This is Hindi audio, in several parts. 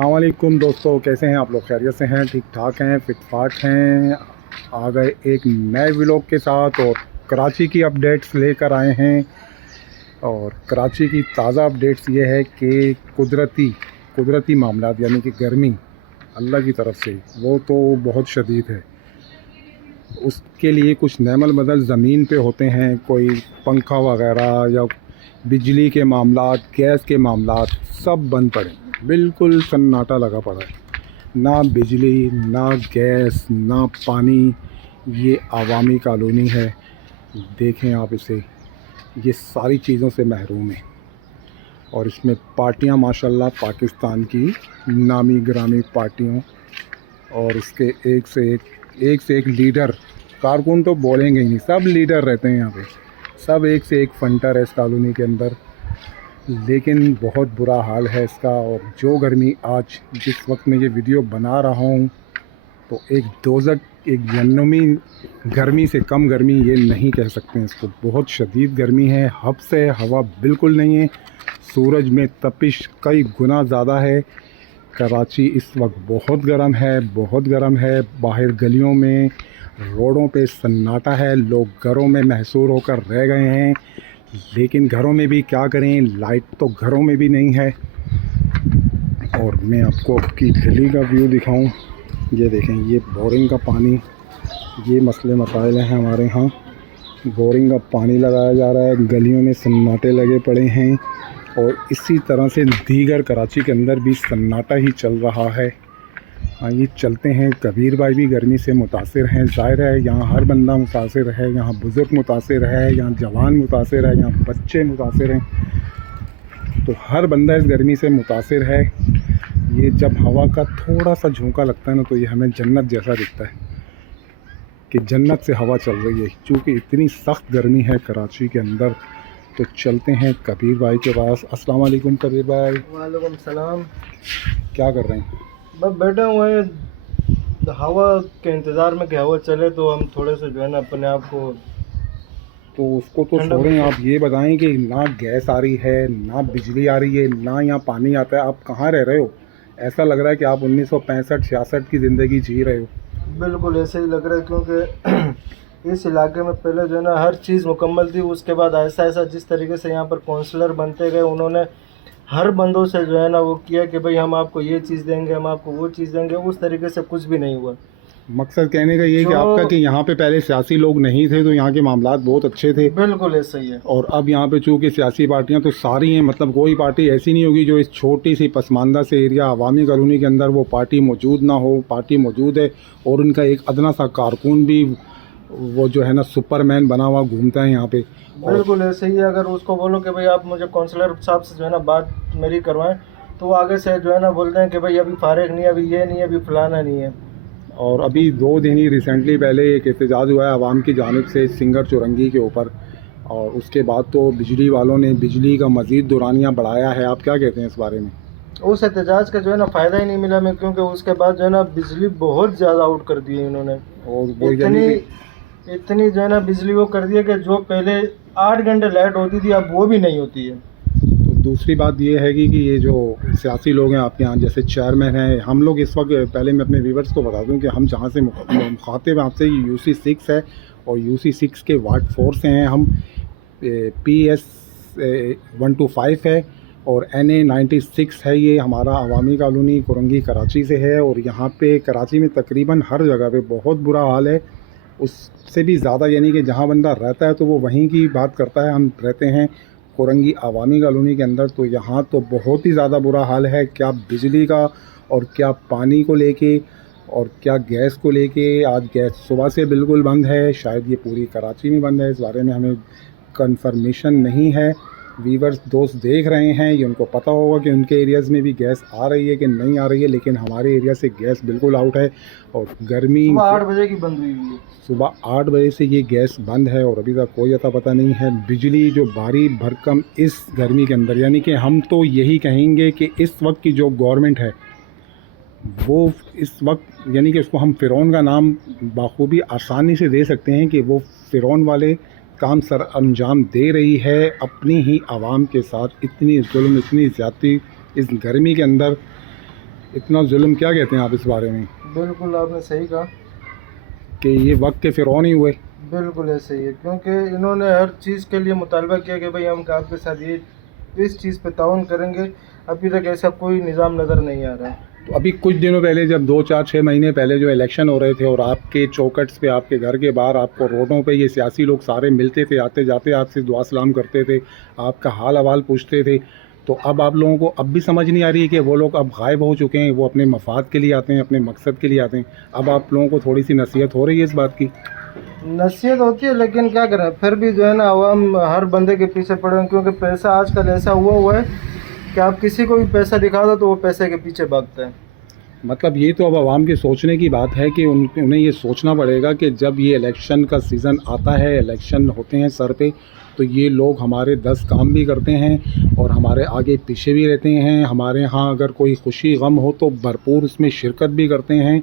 अस्सलामुअलैकुम दोस्तों, कैसे हैं आप लोग? खैरियत से हैं, ठीक ठाक हैं, फिट फाट हैं। आ गए एक नए व्लॉग के साथ और कराची की अपडेट्स लेकर आए हैं। और कराची की ताज़ा अपडेट्स ये है कि कुदरती मामलात यानी कि गर्मी अल्लाह की तरफ से वो तो बहुत शदीद है। उसके लिए कुछ नैमल बदल ज़मीन पे होते हैं, कोई पंखा वगैरह या बिजली के मामलात, गैस के मामलात सब बंद पड़े, बिल्कुल सन्नाटा लगा पड़ा है। ना बिजली, ना गैस, ना पानी। ये आवामी कॉलोनी है, देखें आप इसे, ये सारी चीज़ों से महरूम है। और इसमें पार्टियां माशाल्लाह पाकिस्तान की नामी गिरामी पार्टियों, और इसके एक से एक लीडर, कारकुन तो बोलेंगे ही नहीं, सब लीडर रहते हैं यहाँ पे, सब एक से एक फंटर है इस कॉलोनी के अंदर। लेकिन बहुत बुरा हाल है इसका। और जो गर्मी आज जिस वक्त मैं ये वीडियो बना रहा हूँ, तो एक दोज़ख, एक जहन्नुमी गर्मी से कम गर्मी ये नहीं कह सकते हैं इसको। बहुत शदीद गर्मी है, हद से हवा बिल्कुल नहीं है, सूरज में तपिश कई गुना ज़्यादा है। कराची इस वक्त बहुत गर्म है, बहुत गर्म है। बाहर गलियों में, रोडों पे सन्नाटा है, लोग घरों में महसूर होकर रह गए हैं। लेकिन घरों में भी क्या करें, लाइट तो घरों में भी नहीं है। और मैं आपको आपकी गली का व्यू दिखाऊं, ये देखें, ये बोरिंग का पानी, ये मसले मसाइल हैं हमारे यहाँ। बोरिंग का पानी लगाया जा रहा है, गलियों में सन्नाटे लगे पड़े हैं। और इसी तरह से दीगर कराची के अंदर भी सन्नाटा ही चल रहा है। हाँ, ये चलते हैं। कबीर भाई भी गर्मी से मुतासिर हैं, ज़ाहिर है यहाँ हर बंदा मुतासिर है, यहाँ बुज़ुर्ग मुतासिर है, यहाँ जवान मुतासिर है, यहाँ बच्चे मुतासिर हैं, तो हर बंदा इस गर्मी से मुतासिर है। ये जब हवा का थोड़ा सा झोंका लगता है ना, तो ये हमें जन्नत जैसा दिखता है कि जन्नत से हवा चल रही है। क्योंकि इतनी सख्त गर्मी है कराची के अंदर। तो चलते हैं कबीर भाई के पास। अस्सलाम वालेकुम कबीर भाई। वालेकुम सलाम। क्या कर रहे हैं? बस बैठे हुए हैं हवा के इंतज़ार में कि हवा चले तो हम थोड़े से जो है ना अपने आप को तो उसको तो ठंडा छोड़ें, आप ये बताएं कि ना गैस आ रही है, ना बिजली आ रही है, ना यहाँ पानी आता है, आप कहाँ रह रहे हो? ऐसा लग रहा है कि आप 1965-66 की ज़िंदगी जी रहे हो। बिल्कुल ऐसे ही लग रहा है, क्योंकि इस इलाके में पहले जो है ना हर चीज़ मुकम्मल थी। उसके बाद ऐसा ऐसा जिस तरीके से यहाँ पर काउंसलर बनते गए, उन्होंने हर बंदों से जो है ना वो किया कि भाई हम आपको ये चीज़ देंगे, हम आपको वो चीज़ देंगे। उस तरीके से कुछ भी नहीं हुआ। मकसद कहने का ये कि आपका कि यहाँ पे पहले सियासी लोग नहीं थे, तो यहाँ के मामलात बहुत अच्छे थे। बिल्कुल ऐसा ही है। और अब यहाँ पे चूँकि सियासी पार्टियाँ तो सारी हैं, मतलब कोई पार्टी ऐसी नहीं होगी जो इस छोटी सी पसमानदा से एरिया अवामी कॉलोनी के अंदर वो पार्टी मौजूद ना हो। पार्टी मौजूद है, और उनका एक अदना सा कारकुन भी वो जो है ना सुपरमैन बना हुआ घूमता है यहाँ पे। बिल्कुल ऐसे ही है। अगर उसको बोलो कि भाई आप मुझे काउंसलर साहब से जो है ना बात मेरी करवाएं, तो वो आगे से जो है ना बोलते हैं कि भाई अभी फारिग नहीं है, अभी ये नहीं है, अभी फलाना नहीं है। और अभी 2 दिन ही रिसेंटली पहले एक एहतजाज हुआ है आवाम की जानिब से सिंगर चुरंगी के ऊपर। और उसके बाद तो बिजली वालों ने बिजली का मज़ीद दुरानियाँ बढ़ाया है। आप क्या कहते हैं इस बारे में? उस एहतजाज का जो है ना फ़ायदा ही नहीं मिला हमें, क्योंकि उसके बाद जो है ना बिजली बहुत ज़्यादा आउट कर दी है इन्होंने। और वो यानी इतनी जो है ना बिजली वो कर दी है कि जो पहले 8 घंटे लाइट होती थी, अब वो भी नहीं होती है। तो दूसरी बात ये है कि ये जो सियासी लोग हैं आपके यहाँ, जैसे चेयरमैन हैं, हम लोग इस वक्त, पहले मैं अपने व्यूवर्स को बता दूं कि हम जहाँ से मुखातिब हैं आपसे, ये UC6 है, और UC6 के वार्ड 4 से हैं हम। PS 125 है, और NA 96 है। ये हमारा अवामी कॉलोनी कुरंगी कराची से है। और यहाँ पे कराची में तकरीबन हर जगह पे बहुत बुरा हाल है, उससे भी ज़्यादा, यानी कि जहाँ बंदा रहता है तो वो वहीं की बात करता है। हम रहते हैं कुरंगी अवामी कॉलोनी के अंदर, तो यहाँ तो बहुत ही ज़्यादा बुरा हाल है, क्या बिजली का और क्या पानी को लेके और क्या गैस को लेके। आज गैस सुबह से बिल्कुल बंद है, शायद ये पूरी कराची में बंद है, इस बारे में हमें कंफर्मेशन नहीं है। वीवर्स दोस्त देख रहे हैं, ये उनको पता होगा कि उनके एरियाज़ में भी गैस आ रही है कि नहीं आ रही है, लेकिन हमारे एरिया से गैस बिल्कुल आउट है। और गर्मी सुबह 8 बजे की बंद हुई हुई है। सुबह 8 बजे से ये गैस बंद है, और अभी तक कोई अता पता नहीं है। बिजली जो भारी भरकम इस गर्मी के अंदर, यानी कि हम तो यही कहेंगे कि इस वक्त की जो गवर्नमेंट है वो इस वक्त, यानी कि उसको हम फ़िरौन का नाम बाखूबी आसानी से दे सकते हैं कि वो फ़िरौन वाले काम सर अंजाम दे रही है अपनी ही आवाम के साथ। इतनी जुल्म, इतनी ज़्यादती इस गर्मी के अंदर इतना जुल्म, क्या कहते हैं आप इस बारे में बिल्कुल आपने सही कहा। कि ये वक्त के फ़िरौन ही हुए? बिल्कुल ऐसे ही है, क्योंकि इन्होंने हर चीज़ के लिए मुतालबा किया कि भाई हम आपके साथ ये इस चीज़ पे ताउन करेंगे। अभी तक ऐसा कोई निज़ाम नज़र नहीं आ रहा है। तो अभी कुछ दिनों पहले जब 2 4 6 महीने पहले जो इलेक्शन हो रहे थे और आपके चौकट्स पे, आपके घर के बाहर, आपको रोडों पे ये सियासी लोग सारे मिलते थे, आते जाते आपसे दुआ सलाम करते थे, आपका हाल अहवाल पूछते थे, तो अब आप लोगों को अब भी समझ नहीं आ रही है कि वो लोग अब गायब हो चुके हैं, वो अपने मफाद के लिए आते हैं, अपने मकसद के लिए आते हैं? अब आप लोगों को थोड़ी सी नसीहत हो रही है इस बात की? नसीहत होती है, लेकिन क्या करें, फिर भी जो है ना अवाम हर बंदे के पीछे पड़े हैं, क्योंकि पैसा आजकल ऐसा हुआ है कि आप किसी को भी पैसा दिखा दो तो वो पैसे के पीछे भागता है। मतलब ये तो अब आवाम के सोचने की बात है कि उन्हें ये सोचना पड़ेगा कि जब ये इलेक्शन का सीज़न आता है, इलेक्शन होते हैं सर पे, तो ये लोग हमारे 10 काम भी करते हैं और हमारे आगे पीछे भी रहते हैं। हमारे यहाँ अगर कोई खुशी गम हो तो भरपूर उसमें शिरकत भी करते हैं,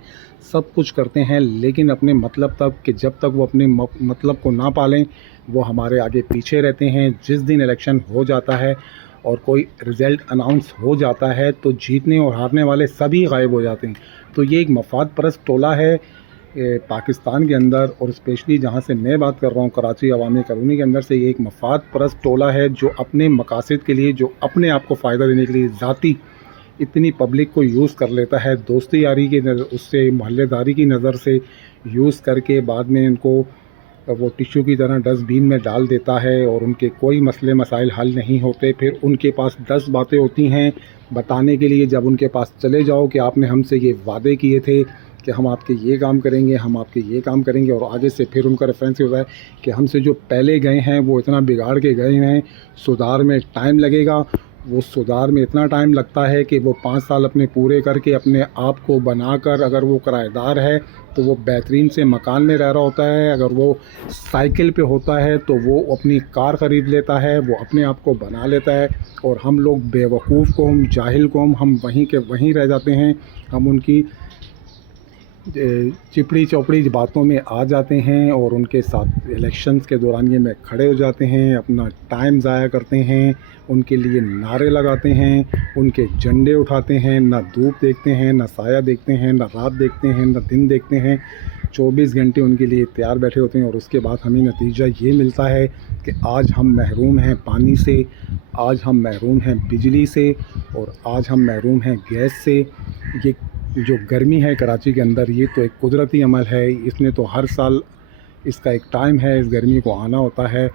सब कुछ करते हैं, लेकिन अपने मतलब तक कि जब तक वो अपने मतलब को ना पालें, वो हमारे आगे पीछे रहते हैं। जिस दिन इलेक्शन हो जाता है और कोई रिज़ल्ट अनाउंस हो जाता है तो जीतने और हारने वाले सभी गायब हो जाते हैं। तो ये एक मफाद परस्त टोला है पाकिस्तान के अंदर, और स्पेशली जहाँ से मैं बात कर रहा हूँ, कराची अवामी कॉलोनी के अंदर से, ये एक मफाद परस्त टोला है जो अपने मकासद के लिए, जो अपने आप को फ़ायदा देने के लिए ज़ाती इतनी पब्लिक को यूज़ कर लेता है, दोस्ती यारी की नज़र, उससे मोहल्लेदारी की नज़र से यूज़ करके बाद में इनको वो टिश्यू की तरह डस्टबिन में डाल देता है और उनके कोई मसले मसाइल हल नहीं होते। फिर उनके पास 10 बातें होती हैं बताने के लिए, जब उनके पास चले जाओ कि आपने हमसे ये वादे किए थे कि हम आपके ये काम करेंगे, हम आपके ये काम करेंगे, और आगे से फिर उनका रेफरेंस होता है कि हमसे जो पहले गए हैं वो इतना बिगाड़ के गए हैं, सुधार में टाइम लगेगा। वो सुधार में इतना टाइम लगता है कि वो 5 साल अपने पूरे करके अपने आप को बनाकर, अगर वो किराएदार है तो वो बेहतरीन से मकान में रह रहा होता है, अगर वो साइकिल पे होता है तो वो अपनी कार ख़रीद लेता है, वो अपने आप को बना लेता है। और हम लोग बेवकूफ़ कौम, जाहिल कौम, हम वहीं के वहीं रह जाते हैं। हम उनकी चिपड़ी चौपड़ी बातों में आ जाते हैं और उनके साथ इलेक्शंस के दौरान ये में खड़े हो जाते हैं, अपना टाइम ज़ाया करते हैं, उनके लिए नारे लगाते हैं, उनके झंडे उठाते हैं, ना धूप देखते हैं, ना साया देखते हैं, ना रात देखते हैं, ना दिन देखते हैं, 24 घंटे उनके लिए तैयार बैठे होते हैं। और उसके बाद हमें नतीजा ये मिलता है कि आज हम महरूम हैं पानी से, आज हम महरूम हैं बिजली से, और आज हम महरूम हैं गैस से। ये जो गर्मी है कराची के अंदर, ये तो एक कुदरती अमल है, इसमें तो हर साल इसका एक टाइम है, इस गर्मी को आना होता है।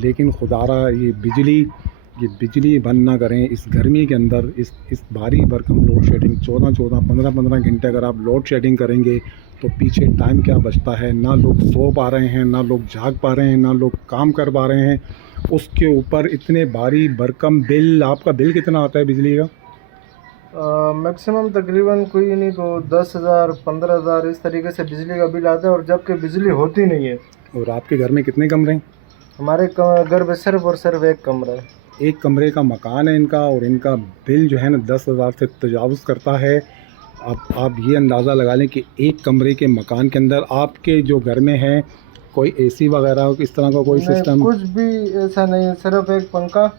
लेकिन खुदारा ये बिजली बंद ना करें इस गर्मी के अंदर, इस भारी भरकम लोड शेडिंग, 14 15 घंटे अगर आप लोड शेडिंग करेंगे तो पीछे टाइम क्या बचता है? ना लोग सो पा रहे हैं, ना लोग जाग पा रहे हैं, ना लोग काम कर पा रहे हैं। उसके ऊपर इतने भारी भरकम बिल। आपका बिल कितना आता है बिजली का? मैक्सिमम तकरीबन कोई नहीं तो 10,000 15,000 इस तरीके से बिजली का बिल आता है, और जबकि बिजली होती नहीं है। और आपके घर में कितने कमरे हैं? हमारे घर में सिर्फ और सिर्फ एक कमरा है। एक कमरे का मकान है इनका, और इनका बिल जो है ना 10,000 से तजावुज़ करता है। अब आप ये अंदाज़ा लगा लें कि एक कमरे के मकान के अंदर आपके जो घर में है कोई एसी वगैरह इस तरह का कोई नहीं, सिस्टम? कुछ भी ऐसा नहीं है, सिर्फ एक पंखा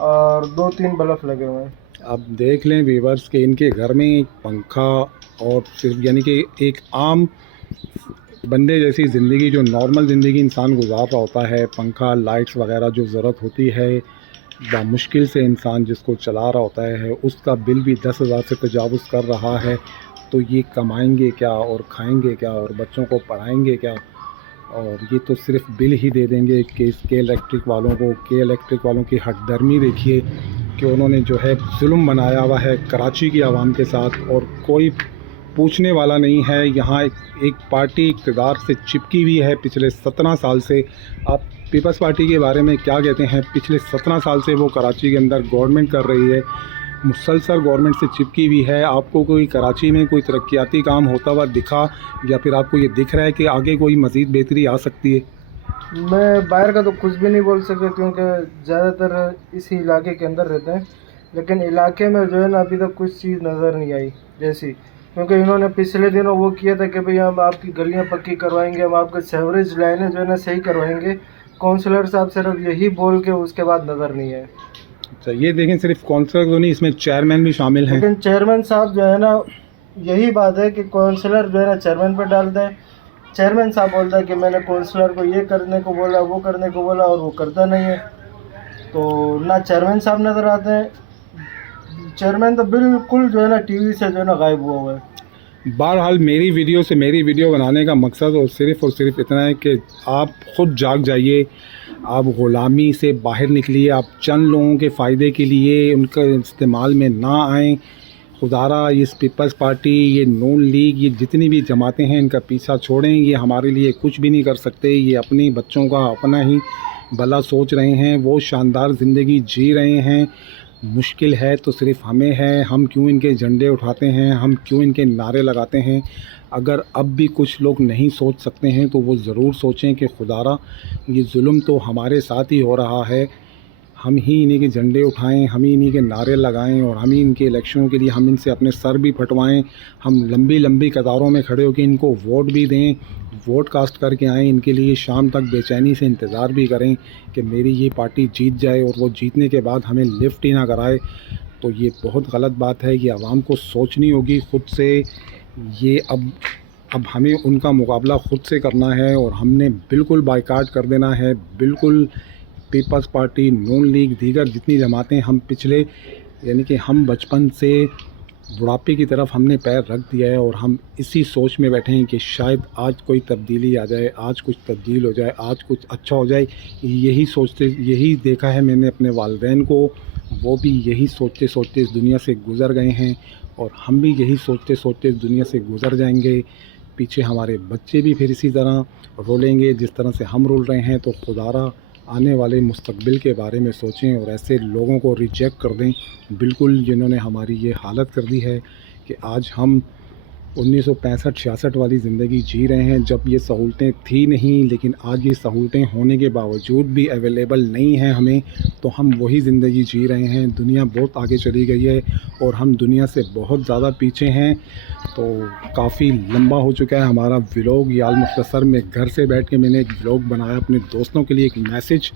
और 2-3 बल्ब लगे हुए हैं। अब देख लें व्यूवर्स के इनके घर में एक पंखा और सिर्फ, यानी कि एक आम बंदे जैसी ज़िंदगी, जो नॉर्मल ज़िंदगी इंसान गुजार रहा होता है, पंखा लाइट्स वगैरह जो ज़रूरत होती है, मुश्किल से इंसान जिसको चला रहा होता है, उसका बिल भी 10,000 से तजावुज़ कर रहा है। तो ये कमाएंगे क्या और खाएंगे क्या और बच्चों को पढ़ाएंगे क्या? और ये तो सिर्फ बिल ही दे देंगे कि के इलेक्ट्रिक वालों की हठधर्मी देखिए कि उन्होंने जो है जुल्म बनाया हुआ है कराची की आवाम के साथ, और कोई पूछने वाला नहीं है। यहाँ एक पार्टी इक़्तिदार से चिपकी हुई है पिछले 17 साल से। आप पीपल्स पार्टी के बारे में क्या कहते हैं? पिछले 17 साल से वो कराची के अंदर गवर्नमेंट कर रही है, मुसलसल गवर्नमेंट से चिपकी हुई है। आपको कोई कराची में कोई तरक्याती काम होता हुआ दिखा, या फिर आपको ये दिख रहा है कि आगे कोई मज़ीद बेहतरी आ सकती है? मैं बाहर का तो कुछ भी नहीं बोल सकता, क्योंकि ज़्यादातर इसी इलाके के अंदर रहते हैं, लेकिन इलाके में जो है ना अभी तक कुछ चीज़ नज़र नहीं आई जैसी, क्योंकि इन्होंने पिछले दिनों वो किया था कि भाई हम आपकी गलियां पक्की करवाएंगे, हम आपके सीवरेज लाइनें जो है ना सही करवाएंगे। काउंसलर साहब सिर्फ यही बोल के उसके बाद नज़र नहीं आए। अच्छा, ये देखें सिर्फ काउंसलर तो नहीं, इसमें चेयरमैन भी शामिल हैं। लेकिन चेयरमैन साहब जो है ना, यही बात है कि काउंसलर जो है ना चेयरमैन पर डालते हैं। चेयरमैन साहब बोलता है कि मैंने काउंसलर को ये करने को बोला, वो करने को बोला, और वो करता नहीं है। तो ना चेयरमैन साहब नज़र आते हैं, चेयरमैन तो बिल्कुल जो है ना टीवी से जो है ना गायब हुआ है। बहरहाल मेरी वीडियो बनाने का मकसद और सिर्फ इतना है कि आप ख़ुद जाग जाइए, आप ग़ुलामी से बाहर निकलिए, आप चंद लोगों के फ़ायदे के लिए उनका इस्तेमाल में ना आएँ। खुदारा ये पीपल्स पार्टी, ये नून लीग, ये जितनी भी जमातें हैं इनका पीछा छोड़ें। ये हमारे लिए कुछ भी नहीं कर सकते। ये अपने बच्चों का अपना ही भला सोच रहे हैं, वो शानदार ज़िंदगी जी रहे हैं। मुश्किल है तो सिर्फ हमें है, हम क्यों इनके झंडे उठाते हैं, हम क्यों इनके नारे लगाते हैं। अगर अब भी कुछ लोग नहीं सोच सकते हैं तो वो ज़रूर सोचें कि खुदारा ये जुल्म तो हमारे साथ ही हो रहा है, हम ही इन्हीं के झंडे उठाएं, हम ही इन्हीं के नारे लगाएं और हम ही इनके इलेक्शनों के लिए हम इनसे अपने सर भी फटवाएं। हम लंबी लंबी कतारों में खड़े होकर इनको वोट भी दें, वोट कास्ट करके आएँ, इनके लिए शाम तक बेचैनी से इंतज़ार भी करें कि मेरी ये पार्टी जीत जाए, और वो जीतने के बाद हमें लिफ्ट ही ना कराए। तो ये बहुत गलत बात है। ये आवाम को सोचनी होगी ख़ुद से। ये अब हमें उनका मुकाबला ख़ुद से करना है और हमने बिल्कुल बायकाट कर देना है। बिल्कुल पीपल्स पार्टी, नून लीग, दीगर जितनी जमातें हम पिछले यानी कि हम बचपन से बुढ़ापे की तरफ हमने पैर रख दिया है और हम इसी सोच में बैठे हैं कि शायद आज कोई तब्दीली आ जाए, आज कुछ तब्दील हो जाए, आज कुछ अच्छा हो जाए। यही देखा है मैंने अपने वालिदैन को, वो भी यही सोचते सोचते इस दुनिया से गुज़र गए हैं और हम भी यही सोचते सोचते इस दुनिया से गुज़र जाएंगे। पीछे हमारे बच्चे भी फिर इसी तरह रोलेंगे जिस तरह से हम रोल रहे हैं। तो खुदारा आने वाले मुस्तकबिल के बारे में सोचें और ऐसे लोगों को रिजेक्ट कर दें बिल्कुल, जिन्होंने हमारी ये हालत कर दी है कि आज हम 1965-66 वाली ज़िंदगी जी रहे हैं, जब ये सहूलतें थी नहीं। लेकिन आज ये सहूलतें होने के बावजूद भी अवेलेबल नहीं हैं हमें, तो हम वही ज़िंदगी जी रहे हैं। दुनिया बहुत आगे चली गई है और हम दुनिया से बहुत ज़्यादा पीछे हैं। तो काफ़ी लंबा हो चुका है हमारा व्लॉग। याल मुख्तसर में घर से बैठ के मैंने एक व्लॉग बनाया, अपने दोस्तों के लिए एक मैसेज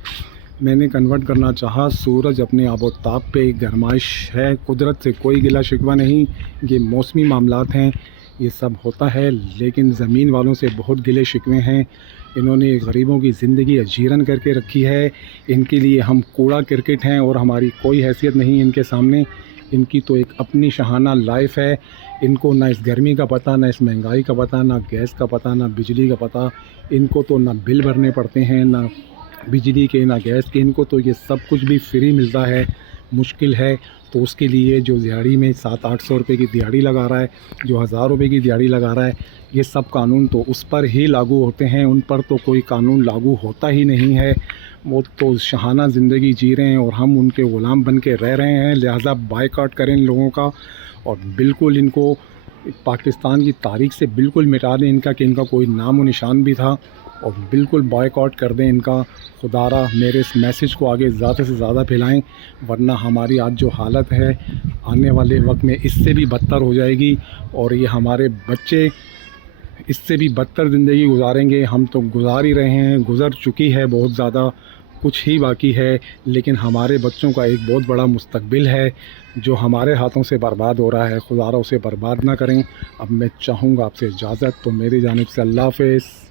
मैंने कन्वर्ट करना चाहा। सूरज अपने आबोताब पे, गरमाइश है, कुदरत से कोई गिला शिकवा नहीं, ये मौसमी मामलात हैं, ये सब होता है। लेकिन ज़मीन वालों से बहुत गिले शिकवे हैं। इन्होंने गरीबों की ज़िंदगी अजीरन करके रखी है। इनके लिए हम कूड़ा क्रिकेट हैं और हमारी कोई हैसियत नहीं इनके सामने। इनकी तो एक अपनी शहाना लाइफ है। इनको ना इस गर्मी का पता, ना इस महंगाई का पता, ना गैस का पता, ना बिजली का पता। इनको तो ना बिल भरने पड़ते हैं, ना बिजली के, ना गैस के। इनको तो ये सब कुछ भी फ्री मिलता है। मुश्किल है तो उसके लिए जो दिहाड़ी में 700-800 रुपये की दिहाड़ी लगा रहा है, जो 1000 रुपये की दिहाड़ी लगा रहा है, ये सब कानून तो उस पर ही लागू होते हैं। उन पर तो कोई कानून लागू होता ही नहीं है। वो तो शहाना ज़िंदगी जी रहे हैं और हम उनके ग़ुलाम बन के रह रहे हैं। लिहाजा बायकॉट करें इन लोगों का और बिल्कुल इनको पाकिस्तान की तारीख़ से बिल्कुल मिटा दें इनका, कि इनका कोई नाम व निशान भी था, और बिल्कुल बॉयकॉट कर दें इनका। खुदारा मेरे इस मैसेज को आगे ज़्यादा से ज़्यादा फैलाएं, वरना हमारी आज जो हालत है आने वाले वक्त में इससे भी बदतर हो जाएगी और ये हमारे बच्चे इससे भी बदतर ज़िंदगी गुजारेंगे। हम तो गुजार ही रहे हैं, गुज़र चुकी है बहुत ज़्यादा, कुछ ही बाकी है। लेकिन हमारे बच्चों का एक बहुत बड़ा मुस्तकबिल है जो हमारे हाथों से बर्बाद हो रहा है। खुदारा उसे बर्बाद ना करें। अब मैं चाहूँगा आपसे इजाज़त, तो मेरी जानिब से अल्लाह हाफ़िज़।